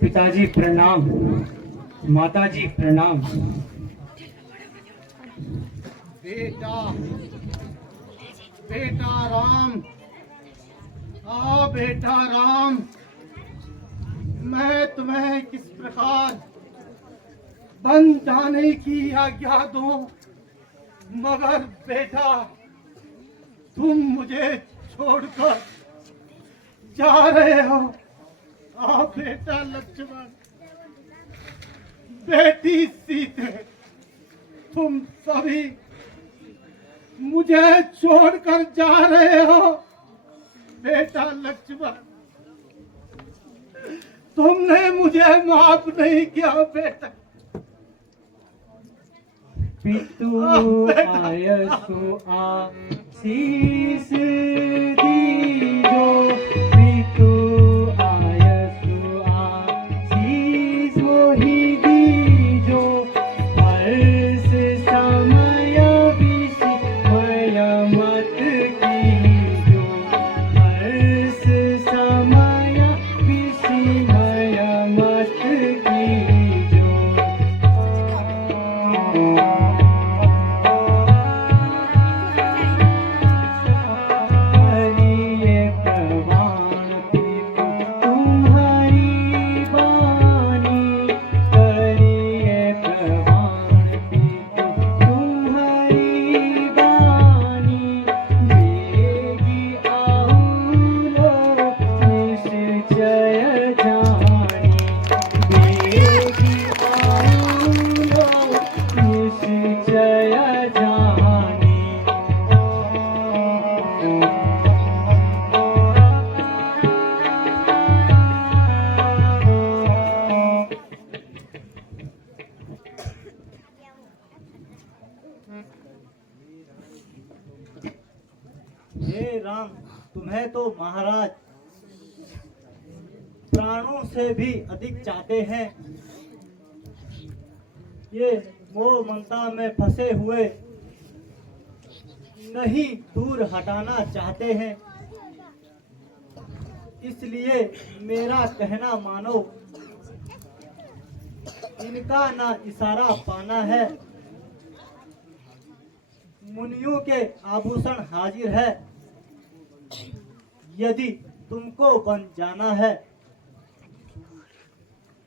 पिताजी प्रणाम, माताजी प्रणाम। बेटा, बेटा राम, बेटा राम, मैं तुम्हें किस प्रकार बन जाने की आज्ञा दूं, मगर बेटा तुम मुझे छोड़कर जा रहे हो। बेटा लक्ष्मण, बेटी सीते, तुम सभी मुझे छोड़कर जा रहे हो। बेटा लक्ष्मण, तुमने मुझे माफ नहीं किया बेटा। पितु आयसु आशीष दीजो, पितु आयसु आशीष मोहि दीजो, हर्ष समय विस्मय मत कीजो, हर्ष समय विस्मय मत कीजो। हे राम, तुम्हें तो महाराज प्राणों से भी अधिक चाहते हैं। ये मोह ममता में फंसे हुए नहीं दूर हटाना चाहते हैं। इसलिए मेरा कहना मानो, इनका ना इशारा पाना है। मुनियों के आभूषण हाजिर है, यदि तुमको बन जाना है।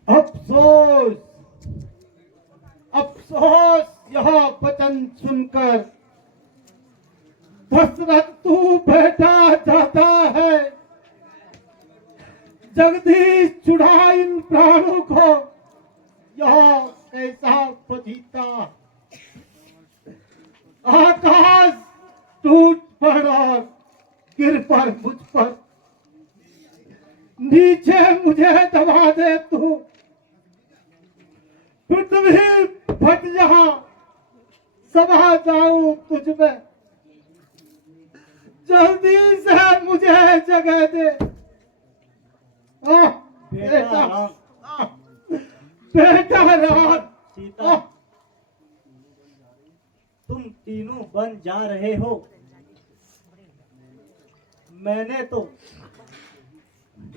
अफसोस, अफसोस यह वचन सुनकर दशरथ तू बैठा जाता है। जगदीश छुड़ा इन प्राणों को, यह कैसा पतिता। आकाश टूट पड़ और गिर पर मुझ पर, नीचे मुझे दबा दे तू। पृथ्वी फट जहां समा जाऊं तुझ में, जल्दी से मुझे जगह दे। बेटा राम, बेटा राम, सीता, तुम तीनों बन जा रहे हो। मैंने तो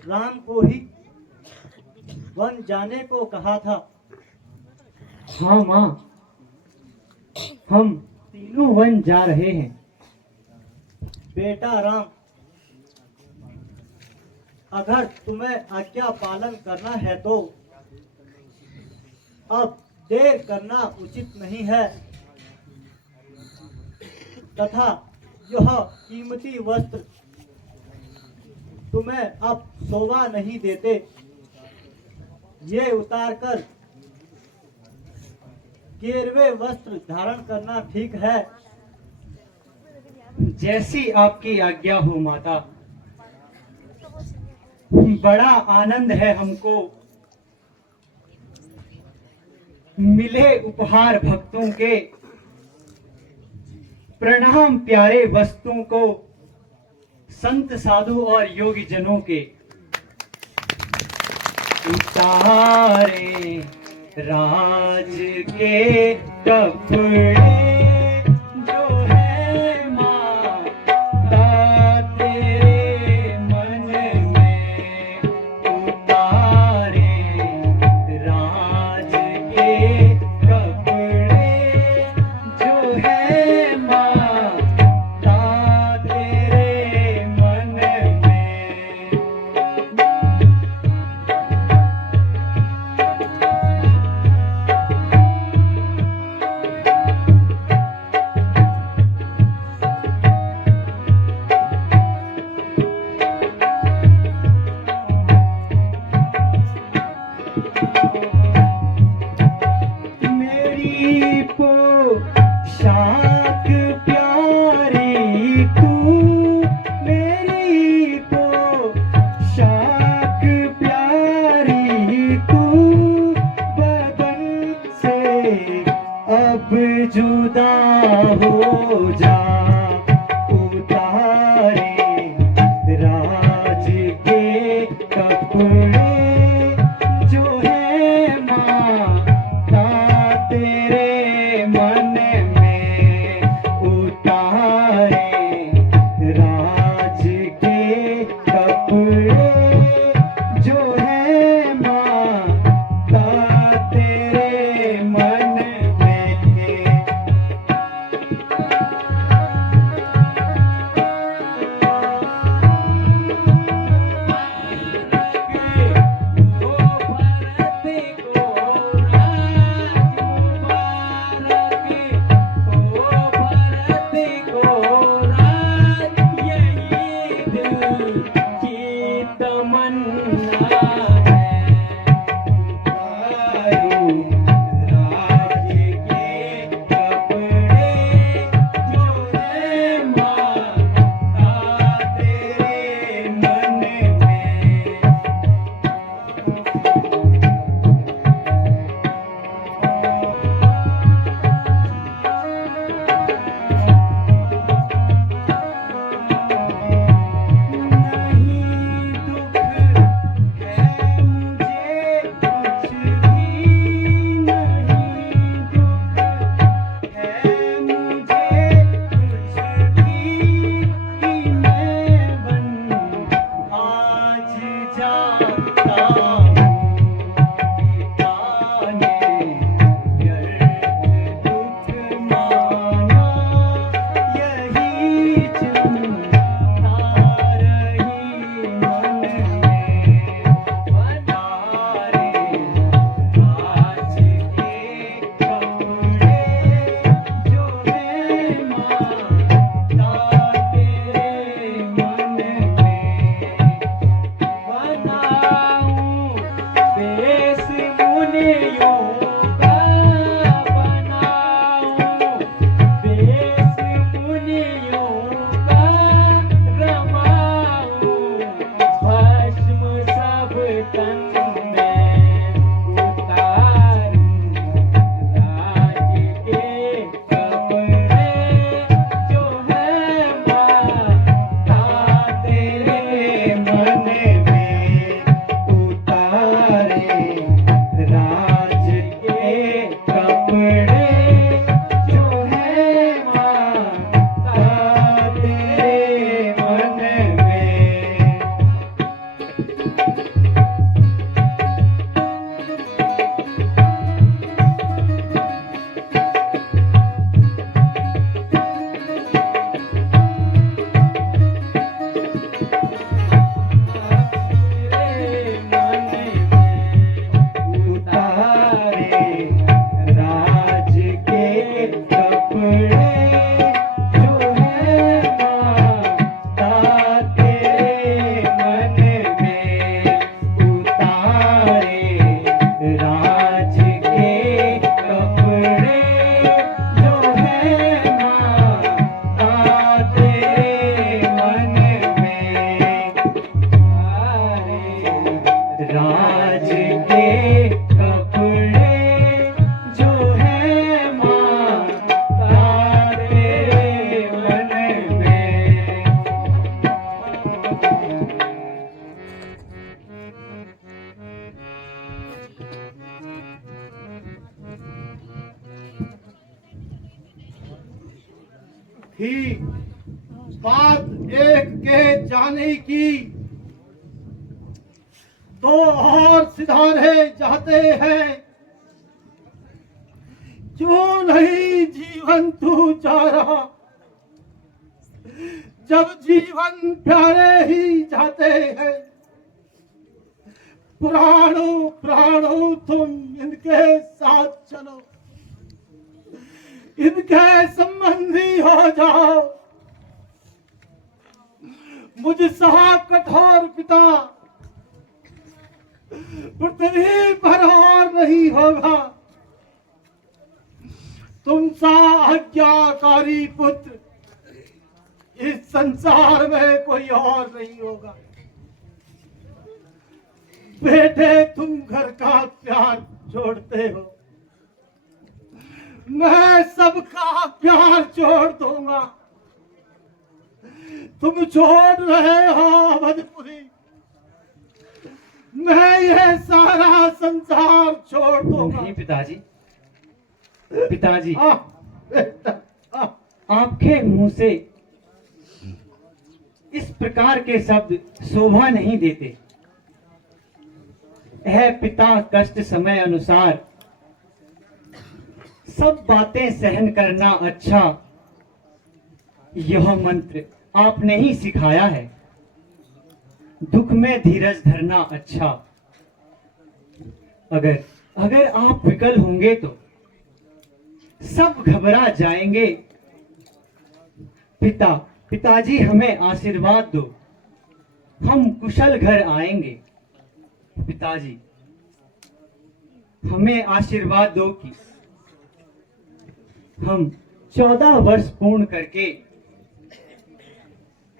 राम को ही वन जाने को कहा था। हाँ माँ, हम तीनों वन जा रहे हैं। बेटा राम, अगर तुम्हें आज्ञा पालन करना है तो अब देर करना उचित नहीं है, तथा यह कीमती वस्त्र तुम्हें अब शोभा नहीं देते। ये उतारकर गेरवे वस्त्र धारण करना ठीक है। जैसी आपकी आज्ञा हो माता। बड़ा आनंद है हमको, मिले उपहार भक्तों के, प्रणाम प्यारे वस्तुओं को, संत साधु और योगी जनों के। उतारे राज के कपड़े जो है माता जाने की दो और सिधारे जाते हैं, क्यों नहीं जीवन तू जा रहा, जब जीवन प्यारे ही जाते हैं। प्राणों प्राणों तुम इनके साथ चलो, इनके संबंधी हो जाओ। मुझसा कठोर पिता पृथ्वी पर और नहीं होगा, तुम सा आज्ञाकारी पुत्र इस संसार में कोई और नहीं होगा। बेटे तुम घर का प्यार छोड़ते हो, मैं सबका प्यार छोड़ दूंगा। तुम छोड़ रहे हो अवधपुरी, मैं ये सारा संसार छोड़ दूंगा। नहीं पिताजी, पिताजी बेटा, आपके मुंह से इस प्रकार के शब्द शोभा नहीं देते। है पिता कष्ट समय अनुसार सब बातें सहन करना अच्छा, यह मंत्र आपने ही सिखाया है। दुख में धीरज धरना अच्छा, अगर आप विकल होंगे तो सब घबरा जाएंगे। पिताजी हमें आशीर्वाद दो, हम कुशल घर आएंगे। पिताजी हमें आशीर्वाद दो कि हम 14 वर्ष पूर्ण करके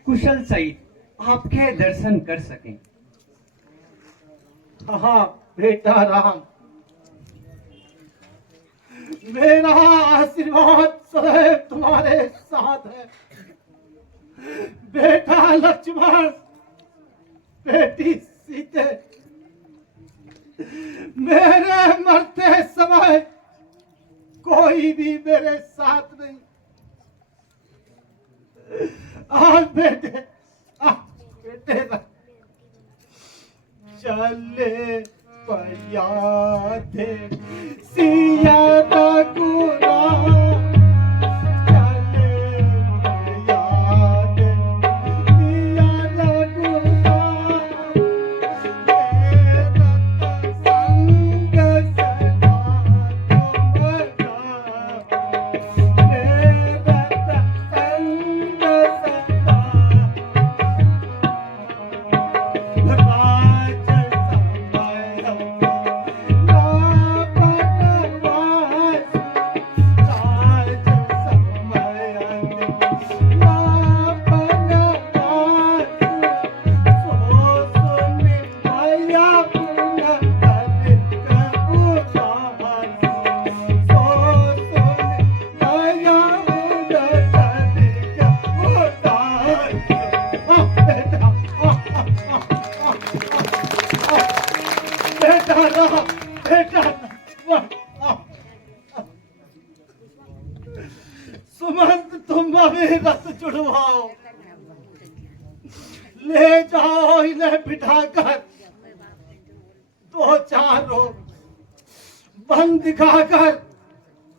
कुशल सहित आपके दर्शन कर सकें। हाँ बेटा राम, मेरा आशीर्वाद सदैव तुम्हारे साथ है। बेटा लक्ष्मण, बेटी सीते, मेरे मरते समय कोई भी मेरे साथ नहीं। बेटे चले पयादे सिया रघुरा, सुमंत तुम अभी रथ जुड़वाओ, ले जाओ इन्हें बिठाकर 2-4 रोज बन दिखाकर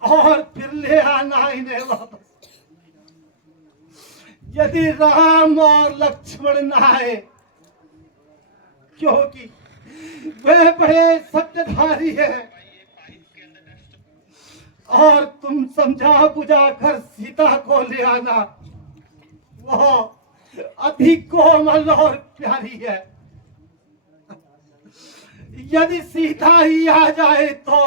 और फिर ले आना इन्हें वापस। यदि राम और लक्ष्मण न आए, क्योंकि वे बड़े सत्यधारी हैं और तुम समझा बुझा कर सीता को ले आना, वो अधिक कोमल और प्यारी है। यदि सीता ही आ जाए तो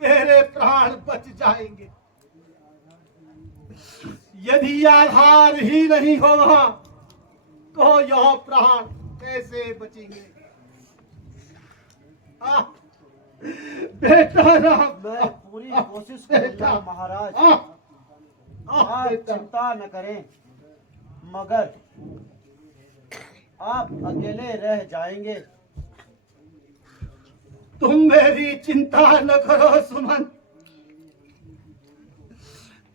तेरे प्राण बच जाएंगे, यदि आधार ही नहीं होगा तो यह प्राण कैसे बचेंगे। बेटा राम, मैं पूरी कोशिश करूंगा महाराज, आप चिंता न करें, मगर आप अकेले रह जाएंगे। तुम मेरी चिंता न करो सुमन,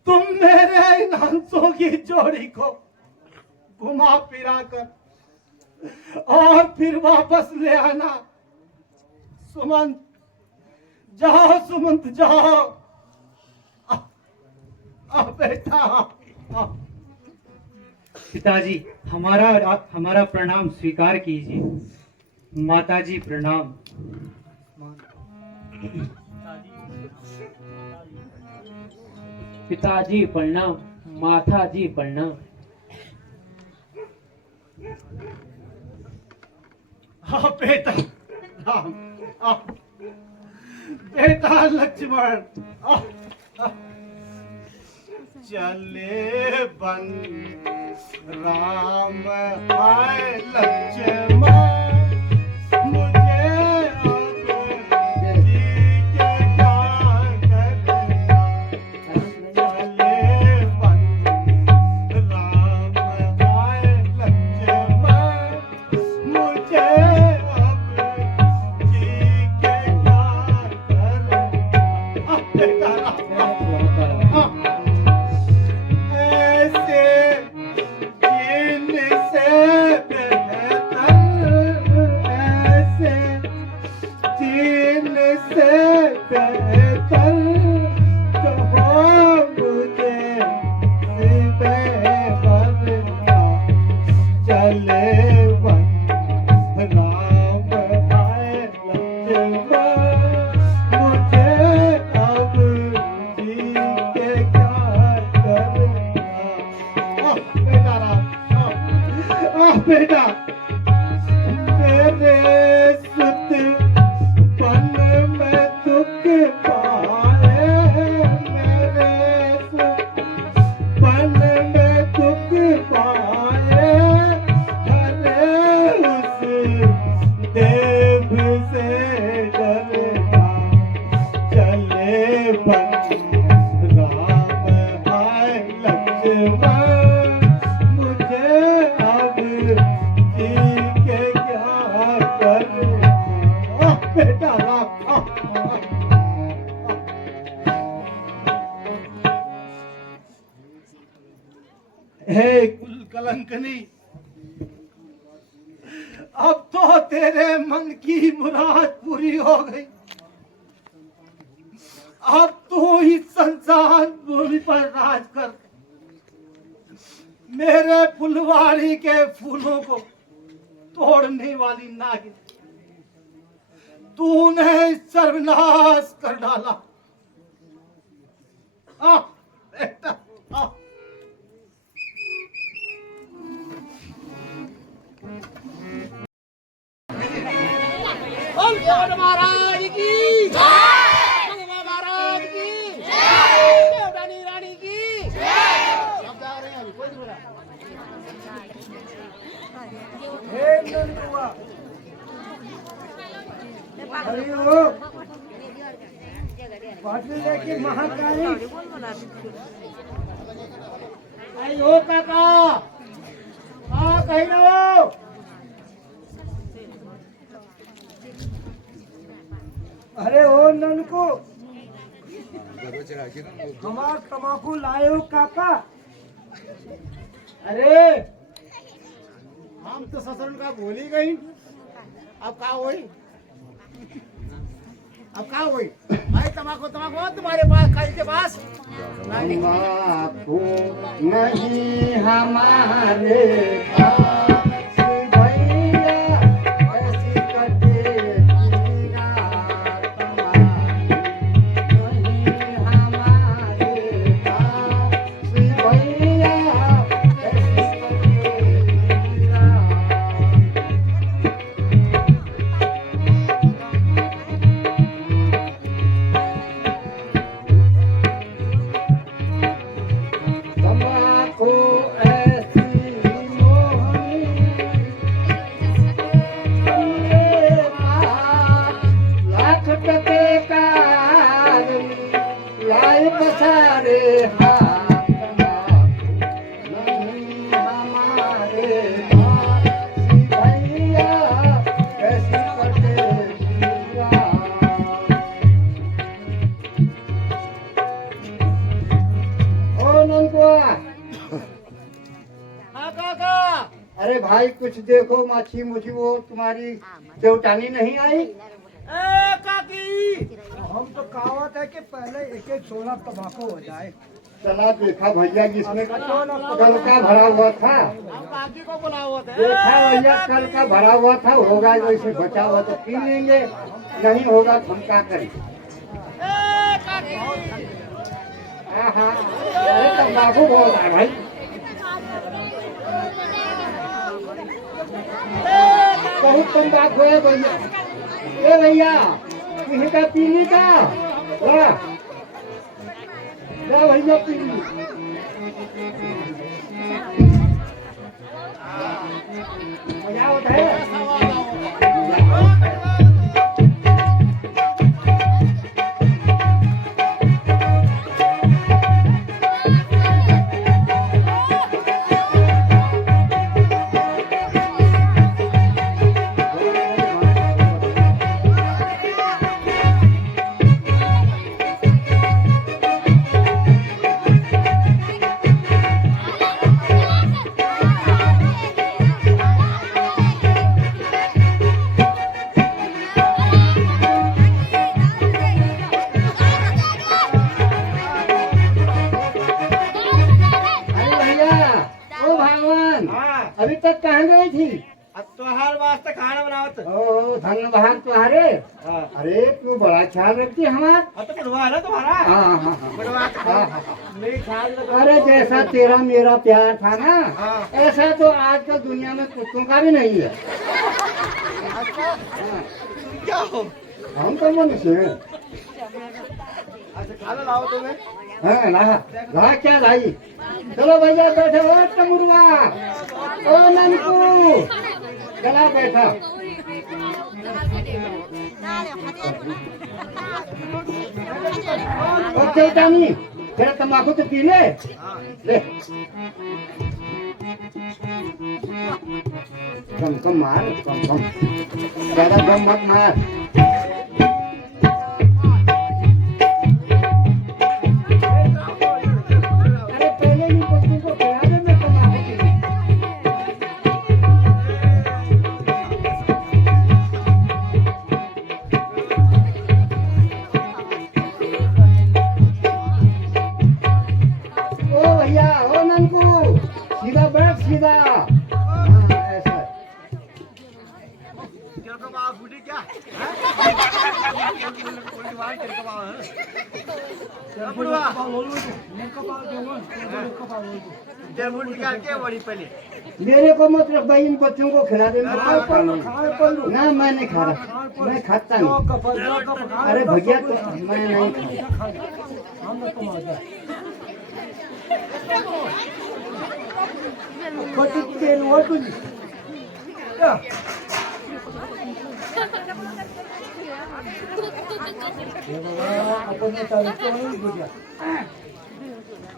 तुम मेरे इन हंसों की जोड़ी को घुमा फिरा कर और फिर वापस ले आना। सुमंत जाओ, सुमंत जाओ। बेटा पिताजी, हमारा प्रणाम स्वीकार कीजिए। माताजी प्रणाम। पिताजी प्रणाम, माताजी प्रणाम। हाँ बेटा राम, बेटा लक्ष्मण, चले बन राम आए लक्ष्मण, मुझे अब जी के क्या करना। चले बन राम आए लक्ष्मण, मुझे अब जी के क्या करना। बेटा राम, बेटा मेरे सुत पन में दुख पाए, मेरे सुत पन में दुख पाए, हरे उस देव से डरना। चले बन राम आए लक्ष्मण, मुझे अब जी के क्या करना। बेटा राम, हे कुल कलंकनी, अब तो तेरे मन की मुराद पूरी हो गई। अब तू ही संसार भूमि पर राज कर। मेरे फुलवारी के फूलों को तोड़ने वाली नागिन तूने सर्वनाश कर डाला। बेटा महाराज की जय, महाराज की जय, देवरानी रानी की जय। अब जा रहे हैं अभी, कोई नहीं बोला। हरि ओम। पाटली लेके महाकाली आई हो काका। हाँ कहीं ना हो। अरे ओ ननको, हमार तमाकू लायो काका। अरे हम तो ससुर का भूल ही गई। अब का हुई, अब का हुई भाई? तमाकू तमाकू तुम्हारे पास, खाई के पास तमाकू नहीं हमारे पास। हाँ काका, अरे भाई कुछ देखो, माछी मुछी वो तुम्हारी देवटानी नहीं आई? ए काकी, हम तो कहावत है कि पहले एक एक सोना तंबाकू हो जाए। चला देखा भैया जिसमें कल का भरा हुआ था, हम काकी को बुला हुआ था। देखा भैया कल का भरा हुआ था, होगा वैसे बचा हुआ तो पी लेंगे, नहीं होगा तो हम क्या करें? ए काकी, हाँ, अरे तंबाकू बहुत है भाई, बहुत तंबाकू है भैया। ए भैया किसी का पीने का जा भैया पी ली। मजा होता है। अभी तक कहाँ गई थी? अब त्योहार वास्ते खाना बनावत। ओ धन भाग तुम्हारे। अरे तू बड़ा ख्याल रखती हमारा। अब तो बनवा है ना तुम्हारा। हाँ। बनवा तो हाँ। मेरी ख्याल रखो। अरे जैसा तेरा मेरा प्यार था ना, ऐसा तो आजकल दुनिया में कुत्तों का भी नहीं है। क्या हो? हम तो मनुष्य हैं। अच्छा खाना लाओ तुम्हें। हाँ ला क्या लाई? चलो भैया बैठो। ओ टमुरुआ, ओ ननकू, चला बैठा। और चौटानी तेरा तम्बाकू तो पी ले। कम मार, कम ज्यादा कम मत मार। अरे पहले ही बच्चों को खिला दे, मैं तम्बाकू पी लूं। ओ भैया, ओ ननकू, सीधा बैठ सीधा। हाँ, ऐसा। मेरे को मतलब भाई इन बच्चों को खिला दे। ना मैं नहीं खा रहा, मैं खाता नहीं। अरे भैया तो मैं नहीं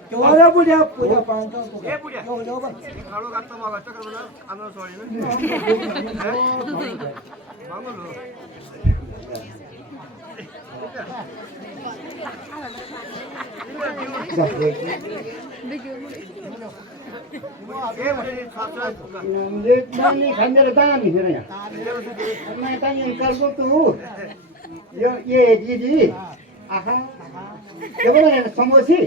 केवढ्या बुड्या पूजा पाहता नहीं खा, मेरा दाना नहीं है यहाँ। मैं कहीं कर दो तू ये दीदी। आहा ये बोला ना समोसी।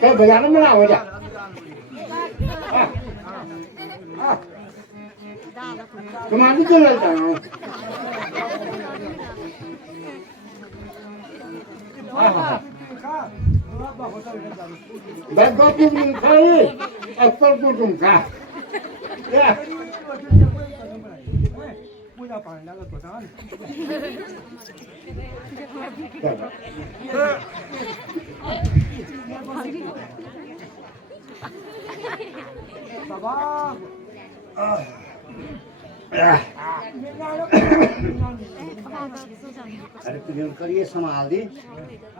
तो बाजार में ना हो जा। तुम्हारी तो लगता हूँ। बैठो तुम खाए, अक्सर तो तुम खा। पूजा पाणी लागत होता बाबा। अरे तुझे करिए संभाल दी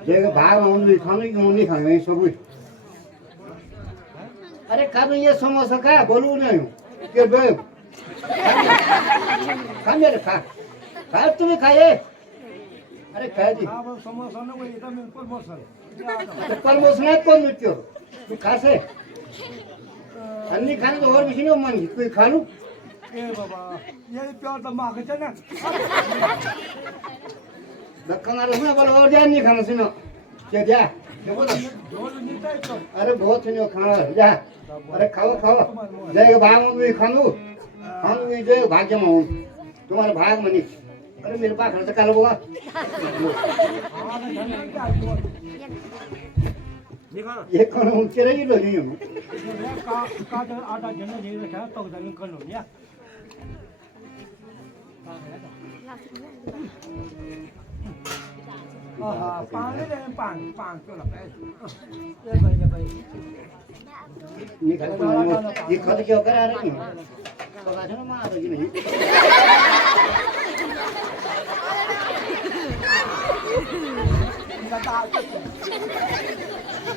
जगह भाग नहीं खाने सब। अरे खा ये समोसा खा, बोलू नहीं के बे खा मेरे खा तुम्हें खाए। अरे काय दी हा बघ समोसा नको इथं मी प्रमोशन प्रमोशनात कोण मिळतो तू खास आहे अन्नी खाने तो और किसी ने मन की कोई खा लू ए बाबा ये प्यार तो मागते ना धक्का मारो ना बोलो और जान नहीं खाना सुनो क्या जा देखो ना ढोल नीता है तो अरे बहुत सुनियो खाना जा अरे खाओ खाओ जय भाग में भी खानू हम भी जय भाग्य में हूँ तुम्हारे भाग में नहीं अरे मेरे पास खर्च कर लो बाबा ये कौन उनके रही लो नहीं हूँ का आधा जन जे रखा तो जन कर लो या हाँ पानी ले पान तो लगा ये भाई नहीं खाते ये खाते क्यों करा रही हूँ पका ना मारो जी नहीं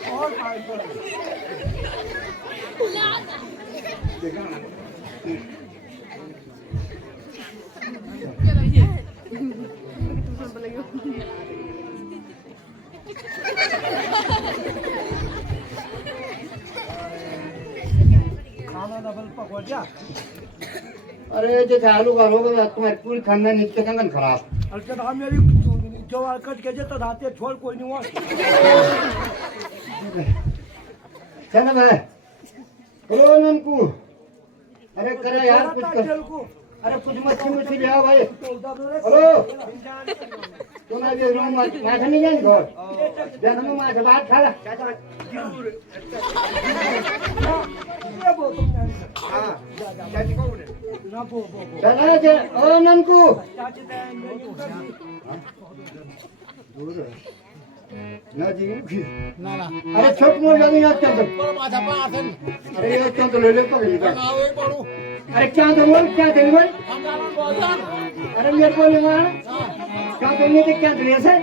और पानी तो देखो ना खाना डबल पकवा दिया अरे जो चालू करोगे तुम्हारी पूरी खानदान नित्य कंगन खराब अरे तो हम मेरी जो कट के तो रात छोड़ कोई नहीं हुआ चल भाई करो ननकू अरे करे यार कुछ कर को अरे कुछ मच्छी मच्छी ले आओ भाई तो उधर हेलो तुम अभी रूम माथा नहीं जान घर जन्म माथा बात खा ला ये वो तुम हां चाची को ना वो चला चल ओ ननकू चाची दूर ना जी ना ना अरे छोट मोड़ जानी याद चल पर माझा पार्थन अरे ये चल तो ले ले पकड़ी का गावे पडू अरे क्या तो बोल हम जाना बोलतान अरे मेरे को नहीं मार क्या देंगे तो क्या दुनिया से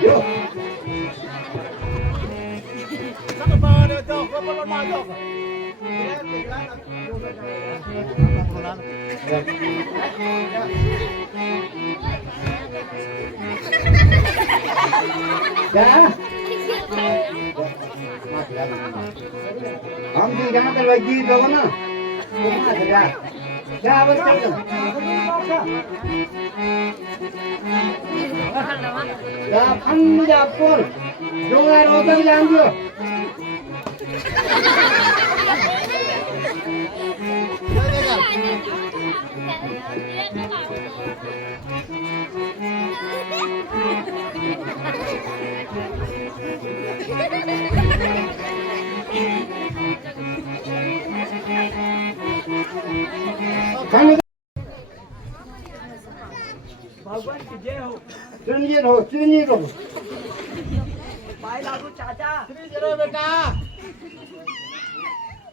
यो सब बारे तो को मा दो क्या हम भी जहाँ तक लगी लोग ना क्या आवाज कर क्या फन जापुर जो है रोतक जान दो भगवान की जय हो सुनिए हो भाई लागू चाचा श्री जरो बेटा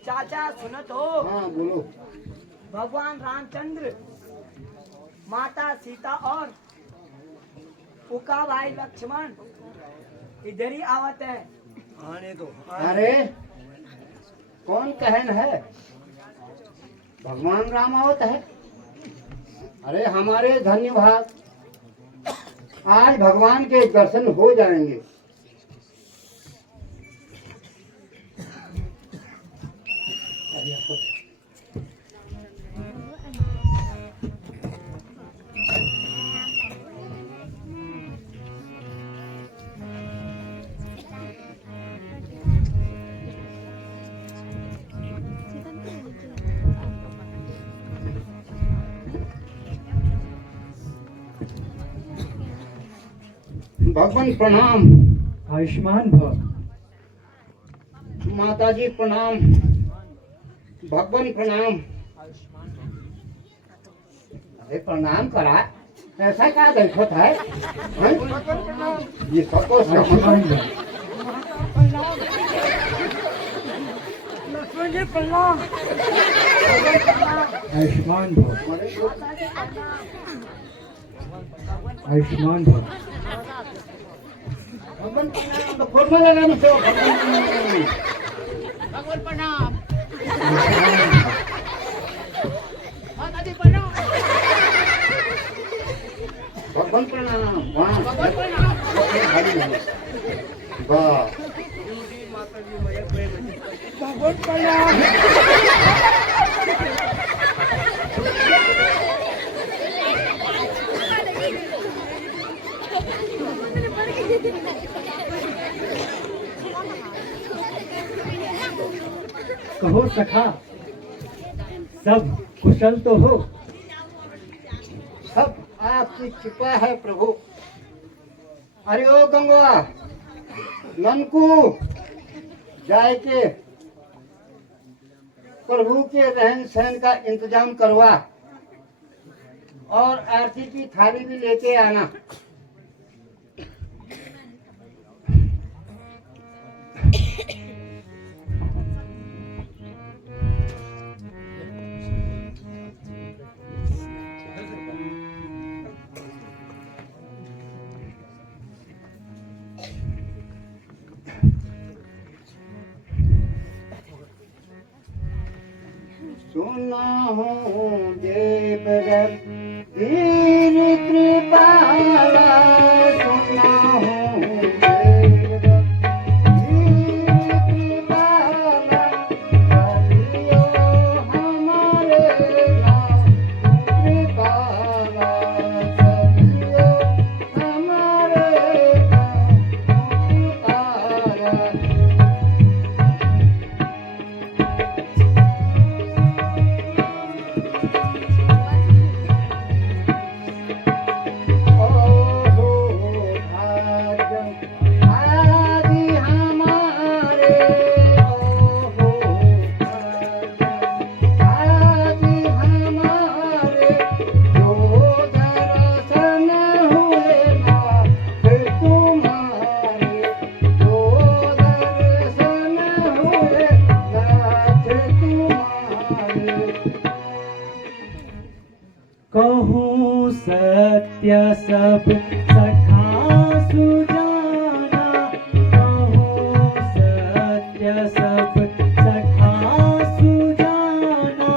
चाचा सुनो तो हाँ बोलो भगवान रामचंद्र माता सीता और उका भाई लक्ष्मण इधर ही आवत है आने दो अरे कौन कहन है भगवान राम आवत है अरे हमारे धन्य भाग आज भगवान के दर्शन हो जाएंगे भगवान प्रणाम आयुष्मान भव माता जी प्रणाम भगवान प्रणाम अरे प्रणाम करा ऐसा क्या देखो है ये सबको आयुष्मान भव लक्ष्मण जी प्रणाम आयुष्मान भव आयुष्मान भव भगवान प्रणाम तो फोटो लगाने से भगवान प्रणाम माता जी प्रणाम भगवान प्रणाम वाह भगवान प्रणाम वाह भगवान प्रणाम कहो सखा, सब कुशल तो हो? सब आपकी कृपा है प्रभु। अरे ओ गंगवा ननकू जाए के प्रभु के रहन सहन का इंतजाम करवा और आरती की थाली भी लेके आना। सुना हूँ देवरथ वीर कृपाला, सुना हूँ देवरथ वीर कृपाला, करियो हमारे नाम कृपाला, करियो हमारे नाम कृपाला। कहूँ सत्य सब सखा सुजाना, कहूँ सत्य सब सखा सुजाना,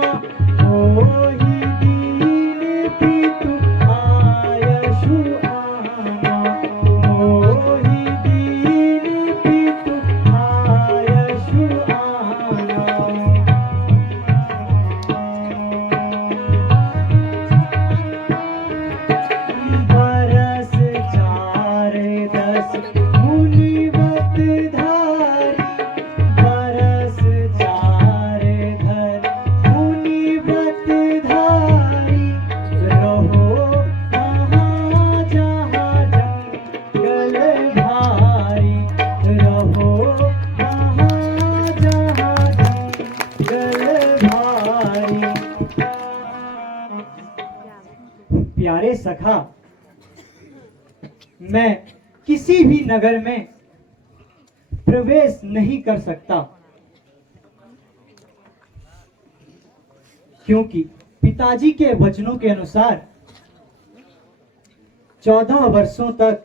मोहि दीन पितु आयशु आना, मोहि दीन पितु आयशु आना। बरस 4-10 मुनिवत धारी, बरस 4-10 मुनिवत धारी, रहो कहाँ जहाँ जंगल भारी, रहो कहाँ जहाँ जंगल भारी। प्यारे सखा, मैं किसी भी नगर में प्रवेश नहीं कर सकता, क्योंकि पिताजी के वचनों के अनुसार 14 वर्षों तक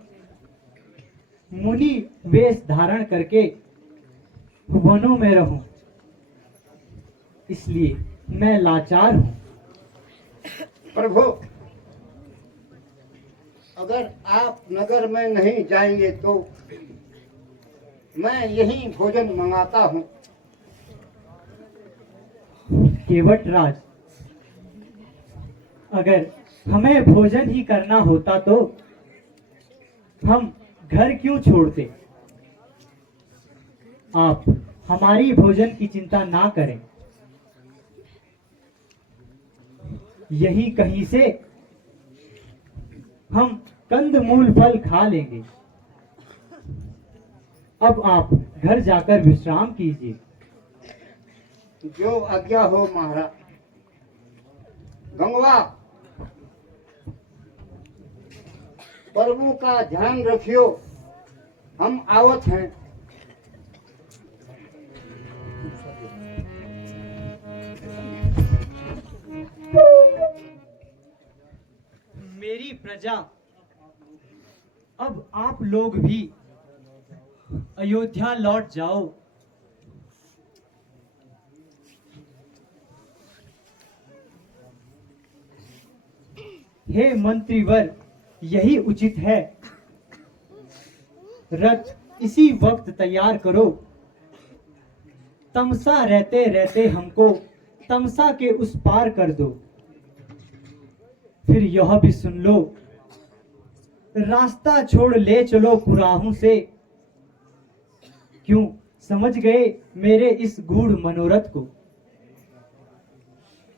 मुनि वेश धारण करके वनों में रहूं, इसलिए मैं लाचार हूं। प्रभु अगर आप नगर में नहीं जाएंगे तो मैं यही भोजन मंगाता हूँ। केवट राज, अगर हमें भोजन ही करना होता तो हम घर क्यों छोड़ते? आप हमारी भोजन की चिंता ना करें, यही कहीं से हम कंद मूल फल खा लेंगे। अब आप घर जाकर विश्राम कीजिए। जो आज्ञा हो महाराज। गंगवा प्रभु का ध्यान रखियो, हम आवत हैं। मेरी प्रजा, अब आप लोग भी अयोध्या लौट जाओ। हे मंत्रीवर, यही उचित है। रथ इसी वक्त तैयार करो, तमसा रहते रहते हमको तमसा के उस पार कर दो। फिर यह भी सुन लो, रास्ता छोड़ ले चलो कुराहू से। क्यों समझ गए मेरे इस गूढ़ मनोरथ को?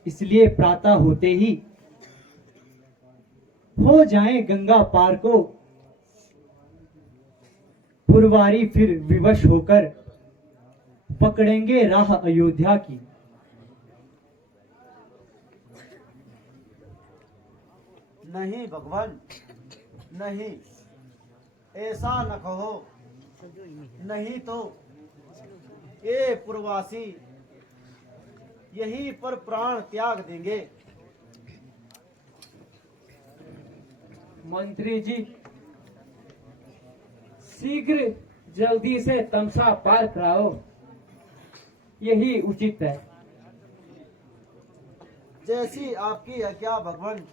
इसलिए प्रातः होते ही हो जाएं गंगा पार को, पुरवारी फिर विवश होकर पकड़ेंगे राह अयोध्या की। नहीं भगवान, नहीं, ऐसा न कहो। नहीं तो ये पुरवासी यहीं पर प्राण त्याग देंगे। मंत्री जी, शीघ्र जल्दी से तमसा पार कराओ, यही उचित है। जैसी आपकी आज्ञा भगवान।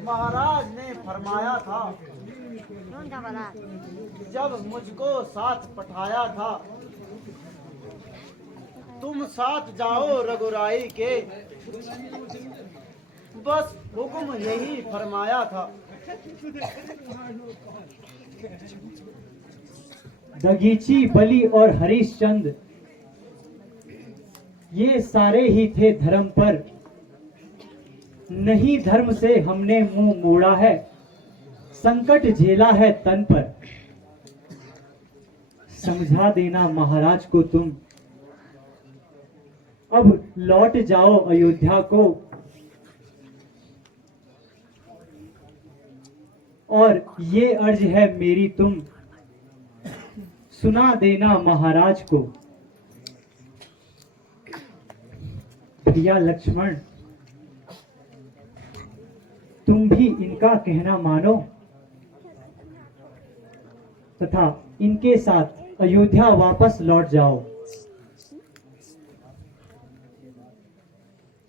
महाराज ने फरमाया था, जब मुझको साथ पठाया था, तुम साथ जाओ रघुराई के। बस हुक्म यही फरमाया था। दगीची, बलि और हरिश्चंद्र ये सारे ही थे धर्म पर। नहीं धर्म से हमने मुंह मोड़ा है, संकट झेला है तन पर। समझा देना महाराज को तुम, अब लौट जाओ अयोध्या को। और ये अर्ज है मेरी तुम सुना देना महाराज को। प्रिया लक्ष्मण, तुम भी इनका कहना मानो तथा इनके साथ अयोध्या वापस लौट जाओ।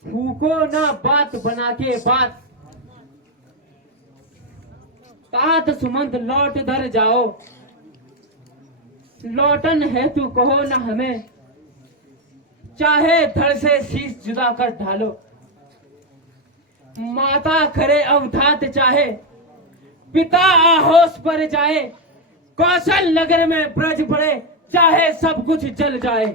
फूको ना बात बना के बात, तात सुमंत लौट धर जाओ। लौटन है तू कहो ना हमें, चाहे धड़ से शीश जुदा कर ढालो। माता करे अवधात चाहे, पिता आहोश पर जाए। कौशल नगर में ब्रज पड़े, चाहे सब कुछ जल जाए।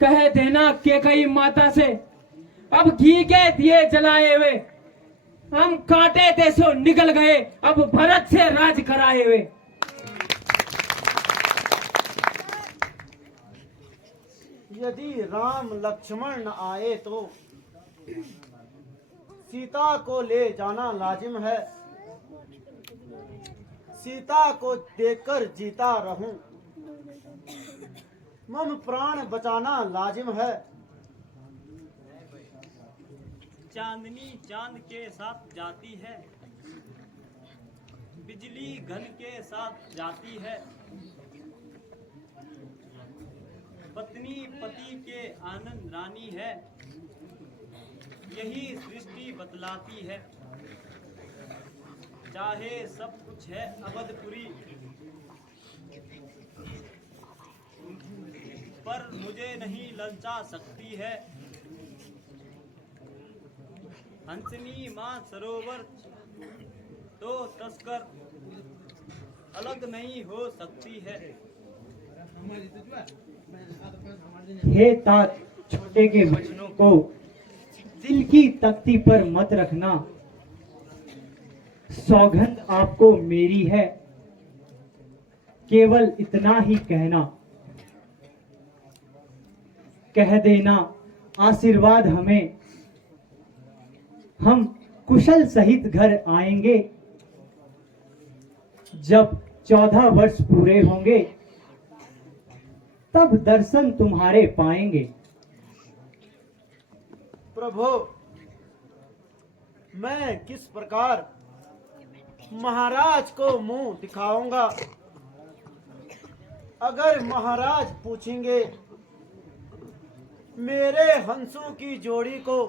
कह देना के कई माता से, अब घी के दिए जलाए हुए। हम कांटे थे सो निकल गए, अब भरत से राज कराए हुए। यदि राम लक्ष्मण न आए तो सीता को ले जाना लाजिम है। सीता को देखकर जीता रहूं, मम प्राण बचाना लाजिम है। चांदनी चांद के साथ जाती है, बिजली घन के साथ जाती है। पत्नी पति के आनंद रानी है, यही सृष्टि बतलाती है। चाहे सब कुछ है अवधपुरी, पर मुझे नहीं ललचा सकती है। हंसनी माँ सरोवर तो तस्कर अलग नहीं हो सकती है। हे तात, छोटे के वचनों को दिल की तख्ती पर मत रखना। सौगंध आपको मेरी है, केवल इतना ही कहना। कह देना आशीर्वाद हमें, हम कुशल सहित घर आएंगे। जब 14 वर्ष पूरे होंगे तब दर्शन तुम्हारे पाएंगे। प्रभु, मैं किस प्रकार महाराज को मुंह दिखाऊंगा? अगर महाराज पूछेंगे मेरे हंसों की जोड़ी को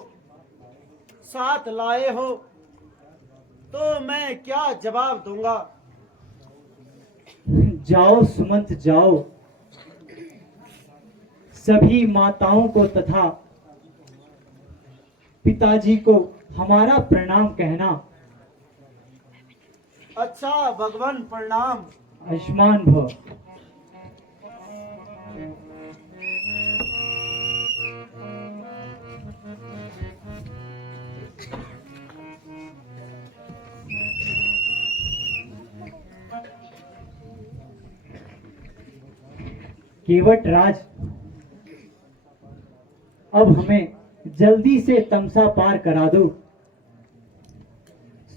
साथ लाए हो, तो मैं क्या जवाब दूंगा? जाओ सुमंत जाओ, सभी माताओं को तथा पिताजी को हमारा प्रणाम कहना। अच्छा भगवान, प्रणाम। आयुष्मान भव। केवट राज, अब हमें जल्दी से तमसा पार करा दो।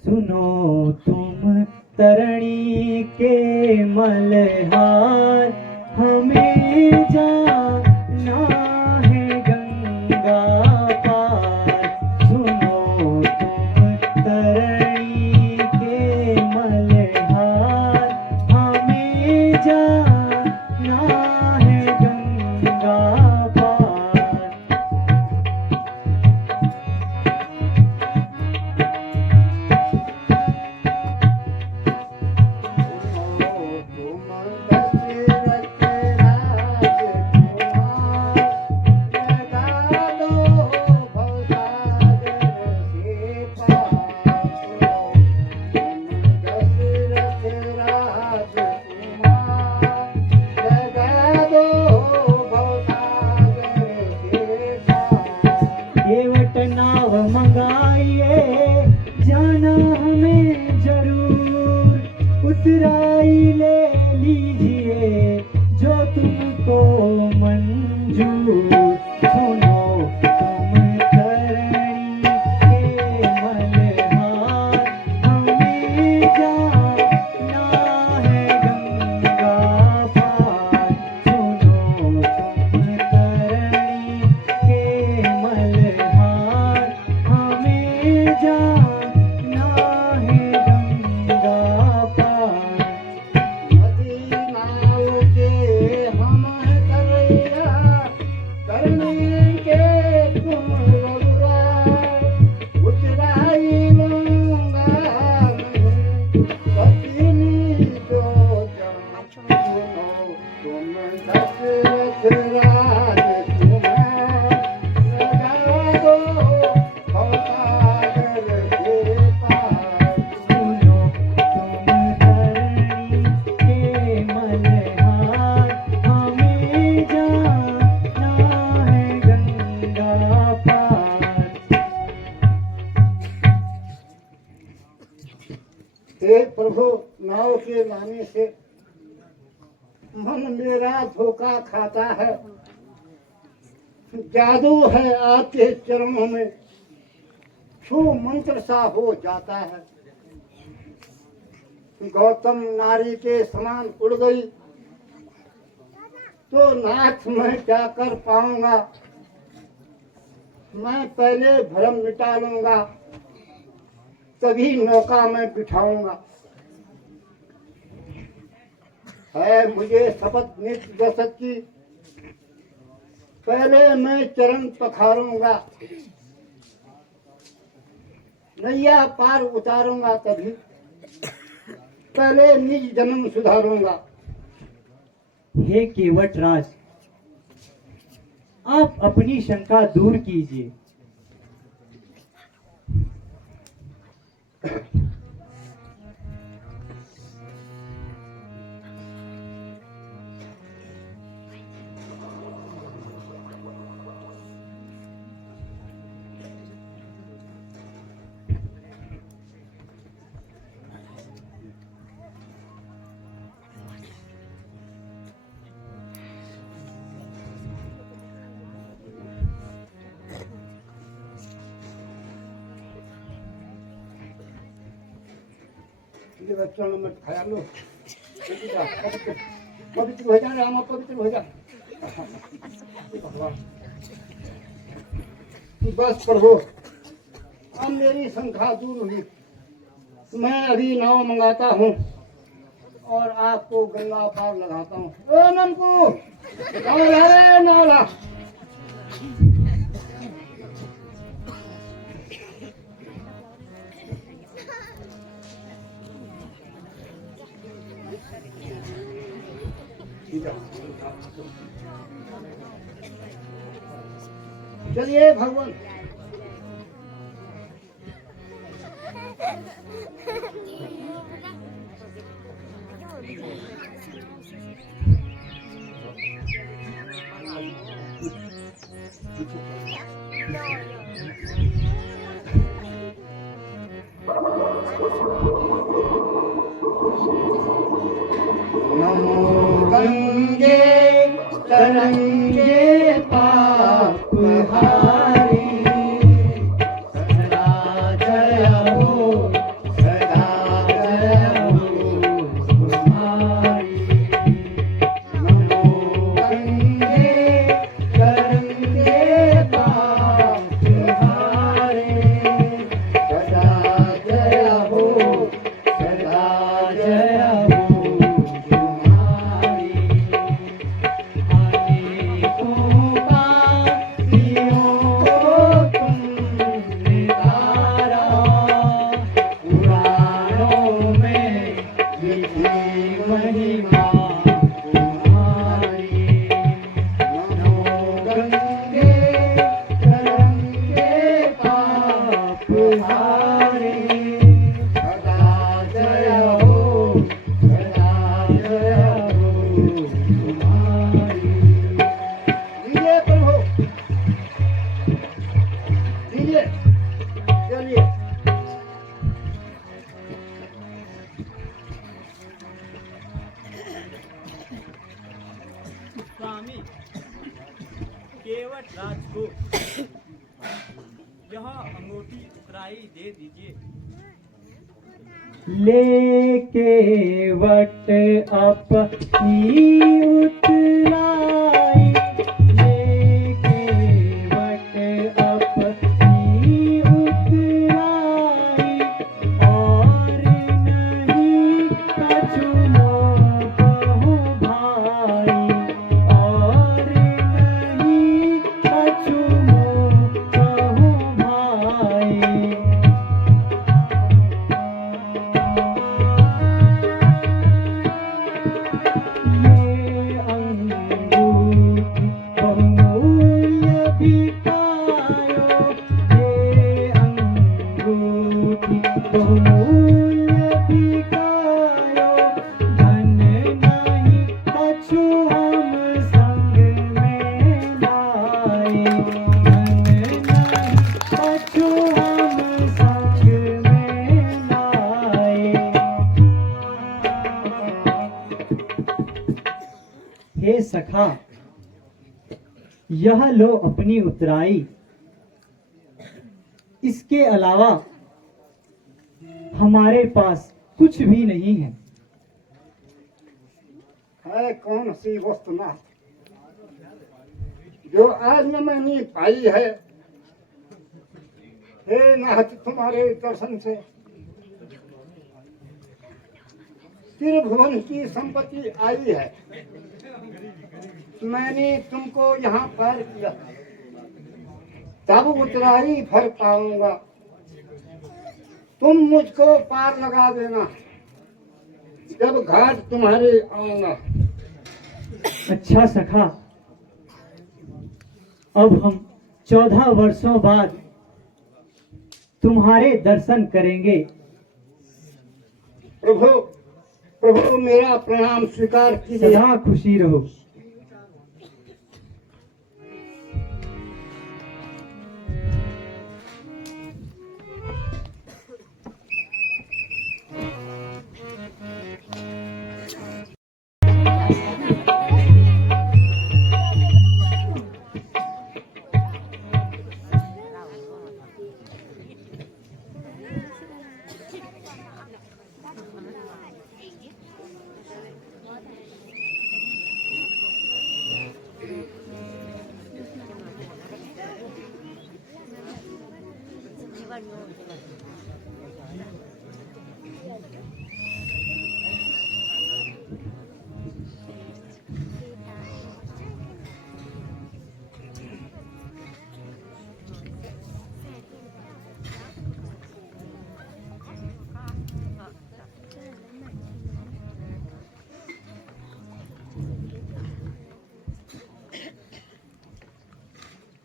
सुनो तुम तरणी के मल्हार, हमें जाना है गंगा पार। सुनो तुम तरणी के मल्हार, हमें जाना है गंगा पार। केवट नाव मंगाइए, जाना हमें जरूर। उतराई ले लीजिए जो तुमको मंजूर। सुनो तुम धरणी के मल्हार, हमें जाना है गंगा पार। सुनो तुम धरणी के मल्हार, हमें जाना है गंगा पार। सुनो तुम धरणी के मल्हार, हमें जाना है गंगा पार। हे प्रभु, नाव के लाने से मन मेरा धोखा खाता है। जादू है आपके चरणों में, छू मंत्र सा हो जाता है। गौतम नारी के समान उड़ गई तो नाथ मैं क्या कर पाऊंगा। मैं पहले भ्रम मिटा लूंगा, तभी नौका में बिठाऊंगा। है मुझे शपथ नित्य दशक की, पहले मैं चरण पखारूंगा। नैया पार उतारूंगा, तभी पहले निज जन्म सुधारूंगा। हे केवट राज, आप अपनी शंका दूर कीजिए। के चरण में खाया लो। पवित्र हो जा रामा, पवित्र हो जा। भगवान बस प्रभु, अब मेरी शंका दूर हुई। मैं अभी नाव मंगाता हूँ और आपको गंगा पार लगाता हूँ। ओ नंकू, नाव ला। चलिए भगवान। नमो गंगे तरंगे पाप हारी, सदा जय हो, सदा जय हो तुम्हारी। नमो गंगे तरंगे पाप हारी, सदा जय हो, सदा जय हो तुम्हारी। अनेकों पापियों को तुमने तारा, पुराणों में लिखी महिमा तुम्हारी। नमो गंगे तरंगे पाप हारे, सदा जय हो, सदा जय हो तुम्हारी। लीजिए प्रभु, लीजिए, चलिए। स्वामी केवट राज को यह अंगूठी उतराई दे दीजिए। लेके वट अपनी उतराई, लेके वट अपनी उतराई, और नहीं कछुओ कहूँ भाई, और नहीं कछुओ कहूँ भाई। ये अंगूठी बहुमूल्य बिकायो, ये अंगूठी बहुमूल्य बिकायो, धन नहीं कछु हम संग में लाए, धन नहीं कछु हम संग में लाए। हे सखा, यह लो अपनी उतराई, इसके अलावा हमारे पास कुछ भी नहीं है। है कौन सी वस्तु नाथ जो आज में मैंने पाई है? हे नाथ, तुम्हारे दर्शन से त्रिभुवन की संपत्ति आई है। मैंने तुमको यहाँ पार किया, तब उतराई भर पाऊंगा। तुम मुझको पार लगा देना जब घाट तुम्हारे आऊंगा। अच्छा सखा, अब हम 14 वर्षों बाद तुम्हारे दर्शन करेंगे। प्रभु, प्रभु मेरा प्रणाम स्वीकार कीजिए। सदा खुशी रहो।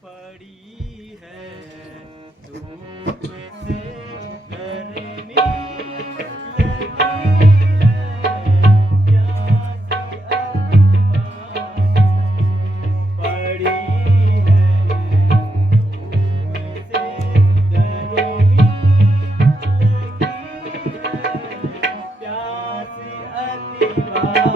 पड़ी है धूप से गर्मी लगी है प्यास पड़ी है धूप से गर्मी लगी है प्यास अति भारी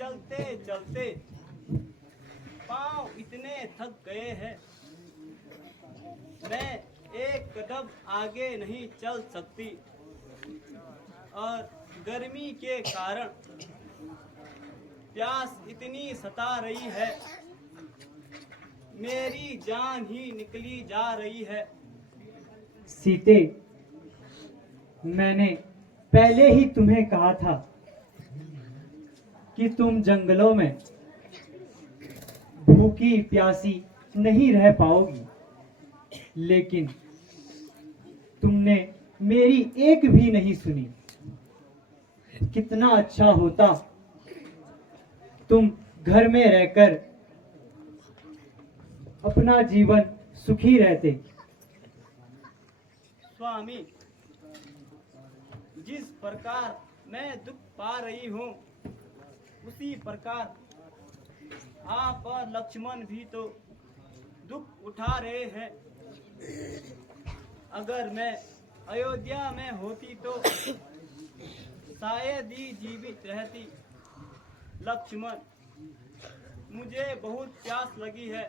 चलते चलते पांव इतने थक गए हैं मैं एक कदम आगे नहीं चल सकती और गर्मी के कारण प्यास इतनी सता रही है मेरी जान ही निकली जा रही है। सीते, मैंने पहले ही तुम्हें कहा था कि तुम जंगलों में भूखी प्यासी नहीं रह पाओगी, लेकिन तुमने मेरी एक भी नहीं सुनी। कितना अच्छा होता तुम घर में रहकर अपना जीवन सुखी रहते। स्वामी, जिस प्रकार मैं दुख पा रही हूँ उसी प्रकार आप और लक्ष्मण भी तो दुख उठा रहे हैं। अगर मैं अयोध्या में होती तो शायद ही जीवित रहती। लक्ष्मण, मुझे बहुत प्यास लगी है,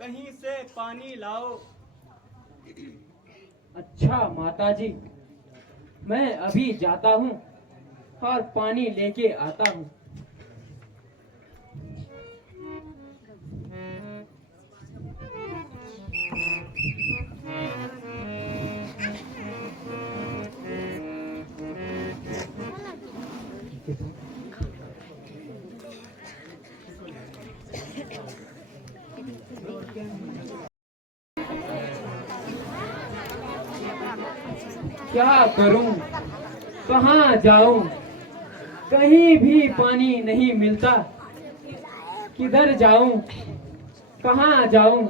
कहीं से पानी लाओ। अच्छा माताजी, मैं अभी जाता हूँ और पानी लेके आता हूँ। क्या करूं, कहाँ जाऊं, कहीं भी पानी नहीं मिलता। किधर जाऊं, कहाँ जाऊं,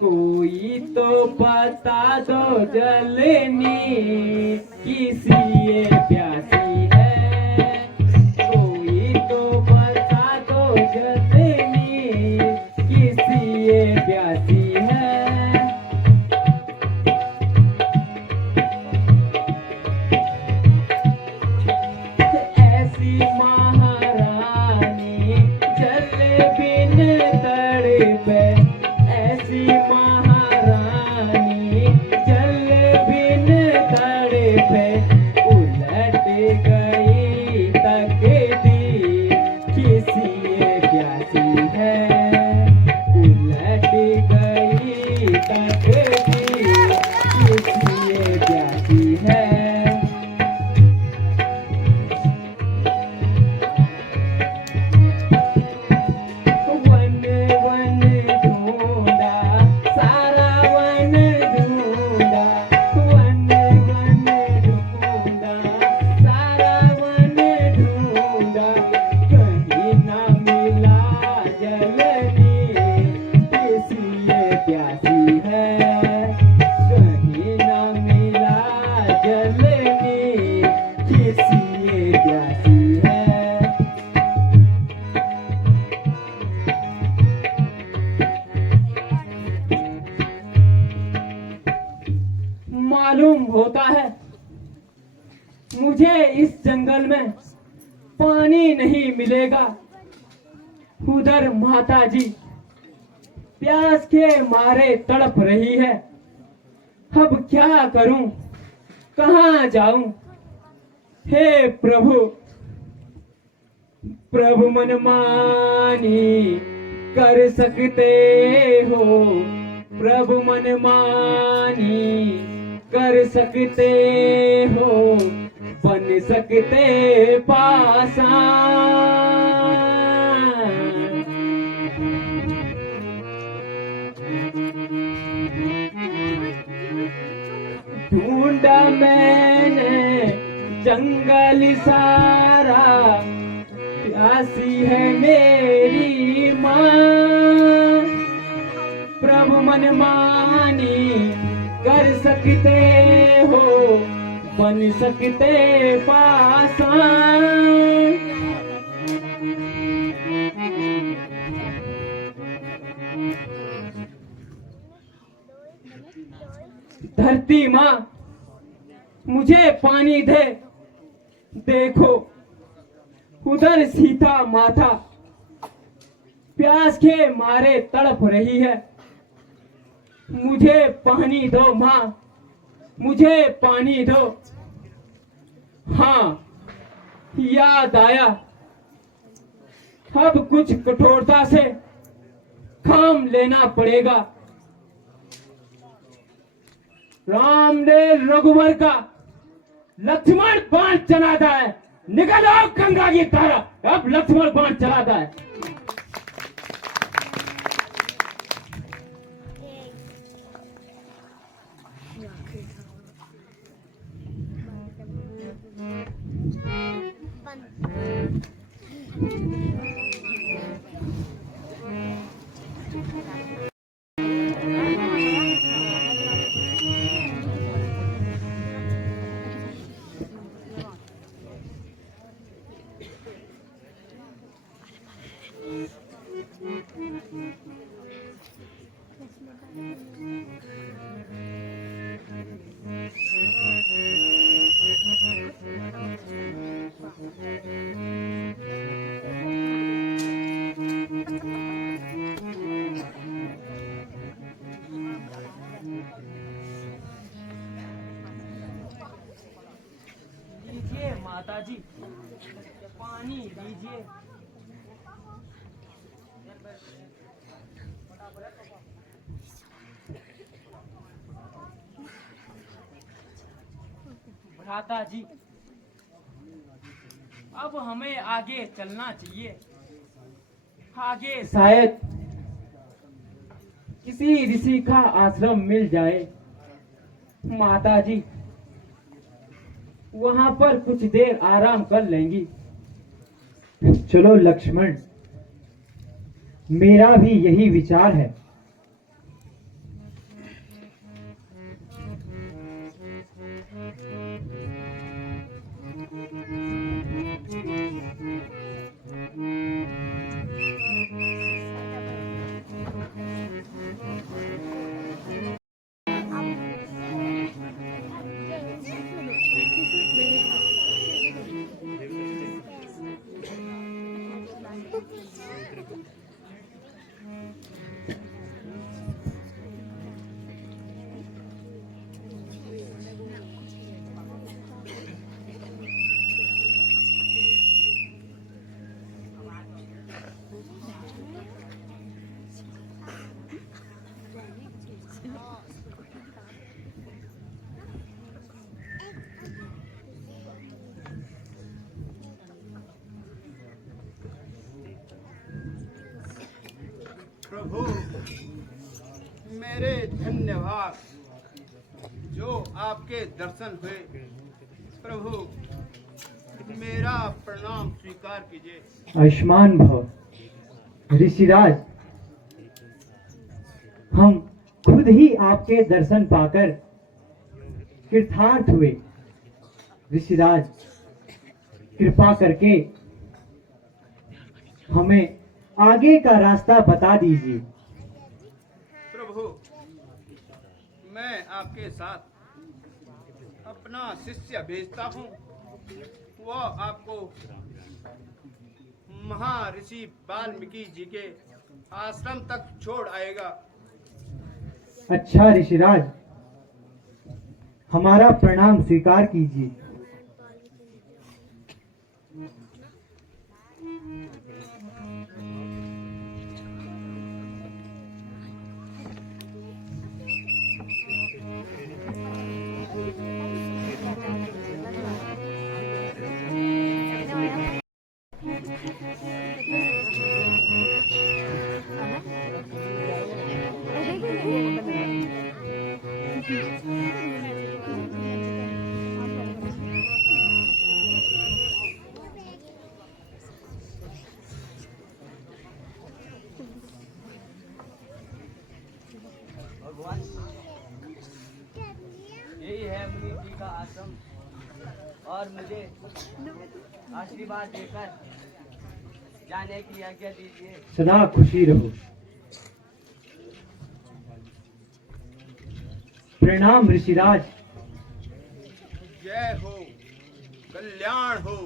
कोई तो बता दो जलनी, किसी ये प्यासी है। कोई तो बता दो जलनी, किसी ये प्यासी है। ऐसी महारानी जल बिन तड़पे, ऐसी महारानी जल बिन तड़पे, उलट गई तकदीर, किसी ये प्यासी है। उलट गई तकदीर, किसी ये प्यासी है। वन वन ढूंढा, सारा वन ढूंढा, वन वन ढूंढा, सारा वन ढूंढा, कहीं ना मिला जलनी, किसी ये प्यासी है। कहीं ना मिला जलनी, किसी ये प्यासी है। मालूम होता है मुझे इस जंगल में पानी नहीं मिलेगा। उधर माता जी प्यास के मारे तड़प रही है। अब क्या करूं, कहाँ जाऊं? हे प्रभु, प्रभु मनमानी कर सकते हो, प्रभु मनमानी कर सकते हो, बन सकते पासान। ढूंढा मैंने जंगल सारा, प्यासी है मेरी माँ। प्रभु मनमानी कर सकते हो, बन सकते पासान। धरती माँ मुझे पानी दे। देखो उधर सीता माता प्यास के मारे तड़प रही है। मुझे पानी दो माँ, मुझे पानी दो। हाँ, याद आया, अब कुछ कठोरता से काम लेना पड़ेगा। राम ने रघुवर का लक्ष्मण बाण चलाता है। निकल आओ गंगा की धारा, अब लक्ष्मण बाण चलाता है। लीजिए माता जी, पानी लीजिए। भ्राता जी, अब हमें आगे चलना चाहिए। आगे शायद किसी ऋषि का आश्रम मिल जाए माता जी, वहां पर कुछ देर आराम कर लेंगी। चलो लक्ष्मण, मेरा भी यही विचार है। प्रभु मेरे धन्यवाद जो आपके दर्शन हुए। प्रभु मेरा प्रणाम स्वीकार कीजिए। आयुष्मान भव। ऋषिराज, हम खुद ही आपके दर्शन पाकर कृतार्थ हुए। ऋषिराज, कृपा करके हमें आगे का रास्ता बता दीजिए। प्रभु मैं आपके साथ अपना शिष्य भेजता हूँ, वह आपको महर्षि वाल्मीकि जी के आश्रम तक छोड़ आएगा। अच्छा ऋषिराज, हमारा प्रणाम स्वीकार कीजिए। भगवान, यही है मुनि जी का आश्रम, और मुझे आशीर्वाद देकर जाने की आज्ञा दीजिए। सदा खुशी रहो। प्रणाम ऋषिराज। जय हो, कल्याण हो,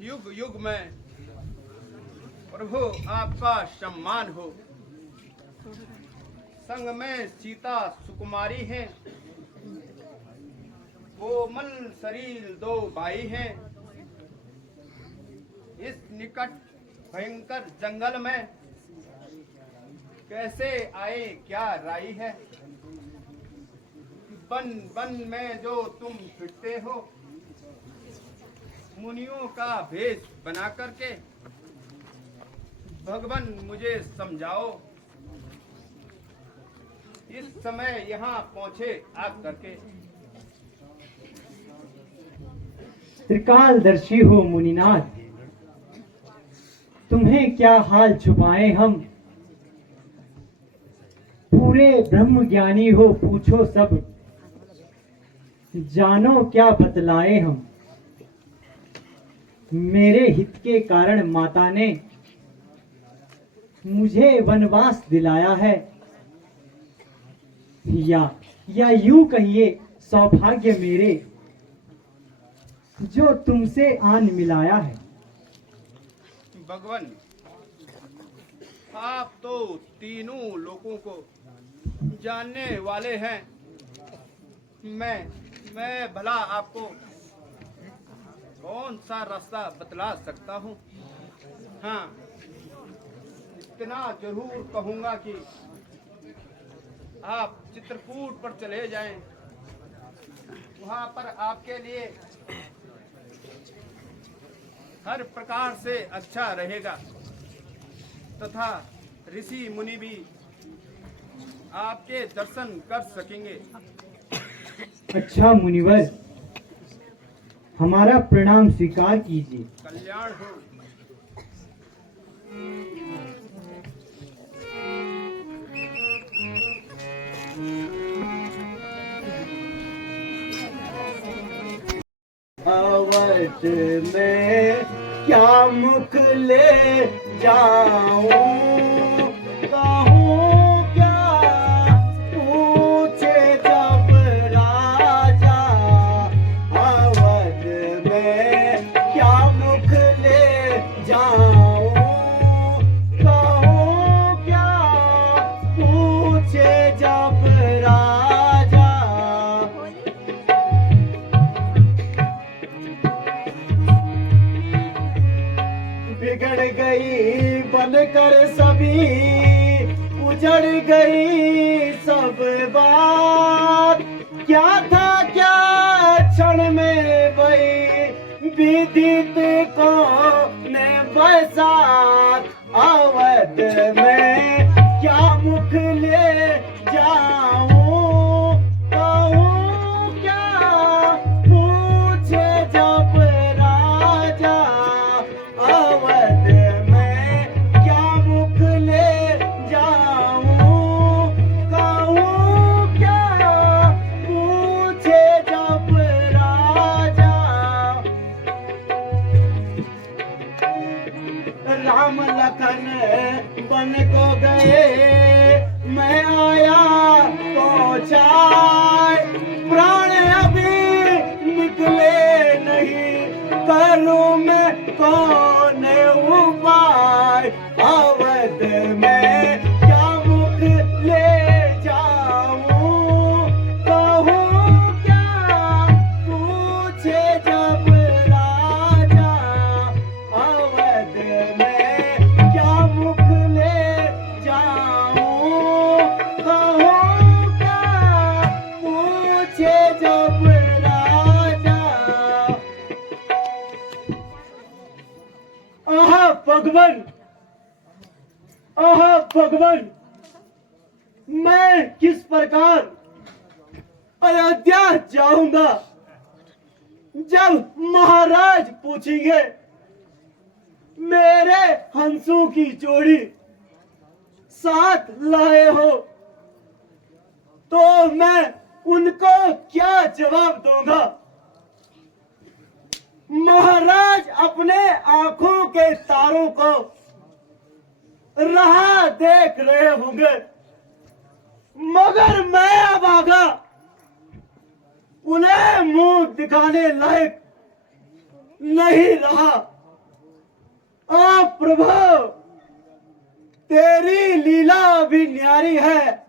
युग युग में प्रभु आपका सम्मान हो। संग में सीता सुकुमारी हैं, कोमल शरीर दो भाई हैं। इस निकट भयंकर जंगल में कैसे आए क्या राई है। वन वन में जो तुम फिरते हो, मुनियों का भेष बना करके, भगवान मुझे समझाओ। इस समय यहाँ पहुँचे आग करके। त्रिकालदर्शी हो मुनिनाथ, तुम्हें क्या हाल छुपाएं हम। पूरे ब्रह्म ज्ञानी हो, पूछो सब, जानो क्या बतलाए हम। मेरे हित के कारण माता ने मुझे वनवास दिलाया है, या यूं कहिए सौभाग्य मेरे जो तुमसे आन मिलाया है। भगवान, आप तो तीनों लोगों को जानने वाले हैं। मैं भला आपको कौन सा रास्ता बतला सकता हूँ। हाँ, इतना जरूर कहूँगा कि आप चित्रकूट पर चले जाएं। वहाँ पर आपके लिए हर प्रकार से अच्छा रहेगा, तथा ऋषि मुनि भी आपके दर्शन कर सकेंगे। अच्छा मुनिवर, हमारा प्रणाम स्वीकार कीजिए। कल्याण हो। अवध में क्या मुख ले जाऊं, कहूं क्या पूछे जब राजा। अवध में क्या मुख ले जाऊं, कहूं क्या पूछे जब राजा। बिगड़ गई बनकर सभी, उजड़ गई सब बात। क्या था क्या क्षण में वही विदित को ने बरसात। अवध में क्या मुख ले जाऊं, कहूं क्या पूछे जब राजा। अवध में क्या मुख ले जाऊं, कहूं क्या पूछे जब राजा। राम लखन बन को गए, मैं आया पहुंचाए। प्राण अभी निकले नहीं, करूं मैं कौन उपाय। अवध में क्या मुख ले जाऊं, कहूं क्या पूछे जब राजा। अवध में क्या मुख ले जाऊं, कहूं क्या पूछे जब राजा। आहा भगवान, आहा भगवान, मैं किस प्रकार अयोध्या जाऊंगा जब महाराज पूछेंगे मेरे हंसों की जोड़ी साथ लाए हो, तो मैं उनको क्या जवाब दूंगा। महाराज अपने आंखों के तारों को राह देख रहे होंगे, मगर मैं अभागा उन्हें मुंह दिखाने लायक नहीं रहा। आ प्रभु, तेरी लीला भी न्यारी है।